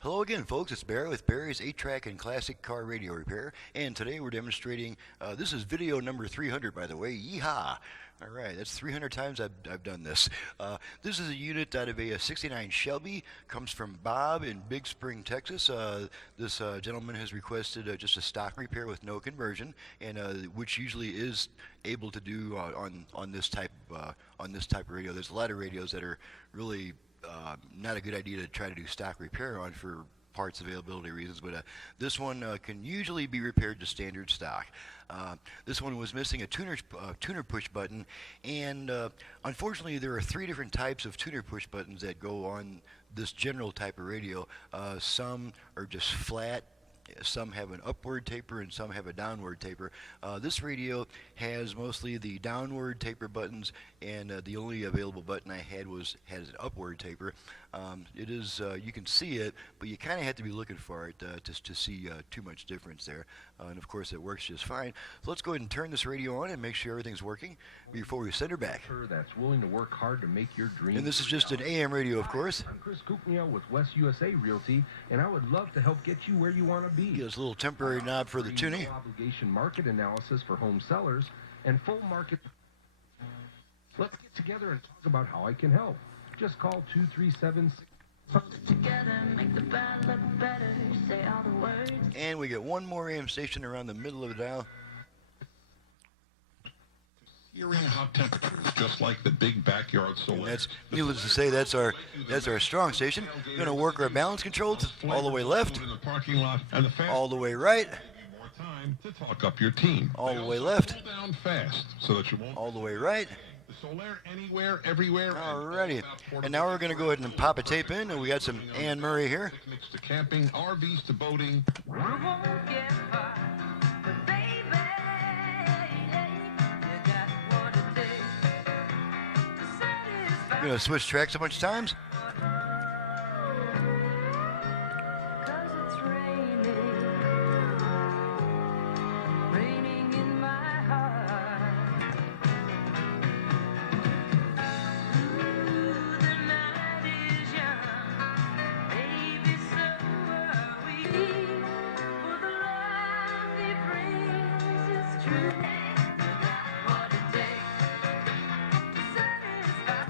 Hello again, folks. It's Barry with Barry's 8-Track and Classic Car Radio Repair. And today we're demonstrating, this is video number 300, by the way. Yeehaw! All right, that's 300 times I've done this. This is a unit out of a 69 Shelby. Comes from Bob in Big Spring, Texas. This gentleman has requested just a stock repair with no conversion, and which usually is able to do on this type of radio. There's a lot of radios that are really not a good idea to try to do stock repair on for parts availability reasons, but this one can usually be repaired to standard stock. This one was missing a tuner push button, and unfortunately there are 3 different types of tuner push buttons that go on this general type of radio. Some are just flat, some have an upward taper, and some have a downward taper. This radio has mostly the downward taper buttons, and the only available button I had has an upward taper. It is you can see it, but you kind of have to be looking for it to see too much difference there. And of course, it works just fine. So let's go ahead and turn this radio on and make sure everything's working before we send her back. That's willing to work hard to make your dreams. And this is just an AM radio, of course. I'm Chris Kuknio with West USA Realty, and I would love to help get you where you want to be. Get us a little temporary knob for the tuning. No obligation market analysis for home sellers and full market. Let's get together and talk about how I can help. Just call 237. Together, make the bad look better. Say all the words. And we get one more AM station around the middle of the dial. Searing hot temperatures, just like the big backyard solar. That's, needless to say, that's our strong station. We're going to work our balance controls all the way left, In the parking lot, and the fast all the way right, give you more time to talk up your team. all They the way also left, cool down fast, so that you won't. all the way right. The Solar anywhere, everywhere. Alrighty. And now we're going to go ahead and pop a tape in, and we got some Anne Murray here. Picnics to camping, RVs to boating. We won't get far, but baby, you got what it takes to satisfy. We're going to switch tracks a bunch of times. 'Cause it's raining in my heart. Ooh, the night is young, baby, so are we. For the love he brings is true. What it takes to satisfy.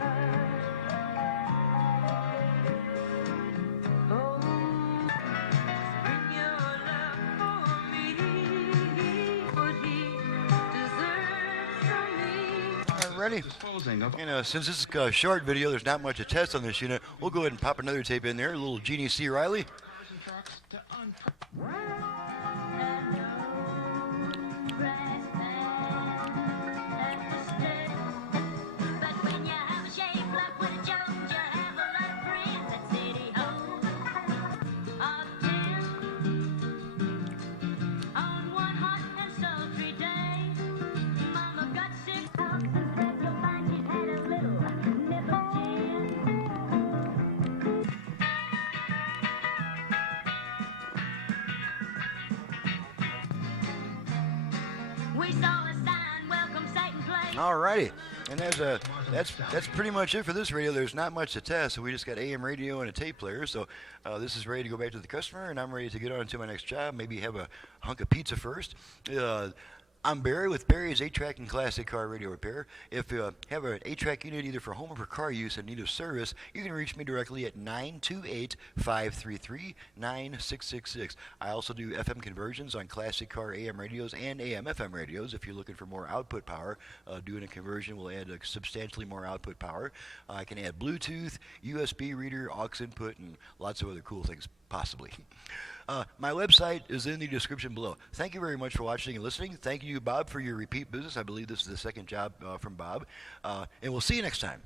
Oh, bring your love for me. What he deserves from me. Alrighty. Disposing of And since this is a short video, there's not much to test on this unit. We'll go ahead and pop another tape in there. A little Jeannie C. Riley. cars and trucks to But when you have a shape like with a Jones, you have a lot of friends at City Hall. Uptown, on one hot and sultry day, Mama got sick. And said you'll find she's had a little nip of gin. We saw a sign, welcome Satan Place. Alrighty. And that's pretty much it for this radio. There's not much to test, so we just got AM radio and a tape player. So this is ready to go back to the customer, and I'm ready to get on to my next job. Maybe have a hunk of pizza first. I'm Barry with Barry's 8-Track and Classic Car Radio Repair. If you have an 8-Track unit either for home or for car use in need of service, you can reach me directly at 928-533-9666. I also do FM conversions on classic car AM radios and AM FM radios. If you're looking for more output power, doing a conversion will add substantially more output power. I can add Bluetooth, USB reader, aux input, and lots of other cool things, possibly. My website is in the description below. Thank you very much for watching and listening. Thank you, Bob, for your repeat business. I believe this is the second job from Bob. And we'll see you next time.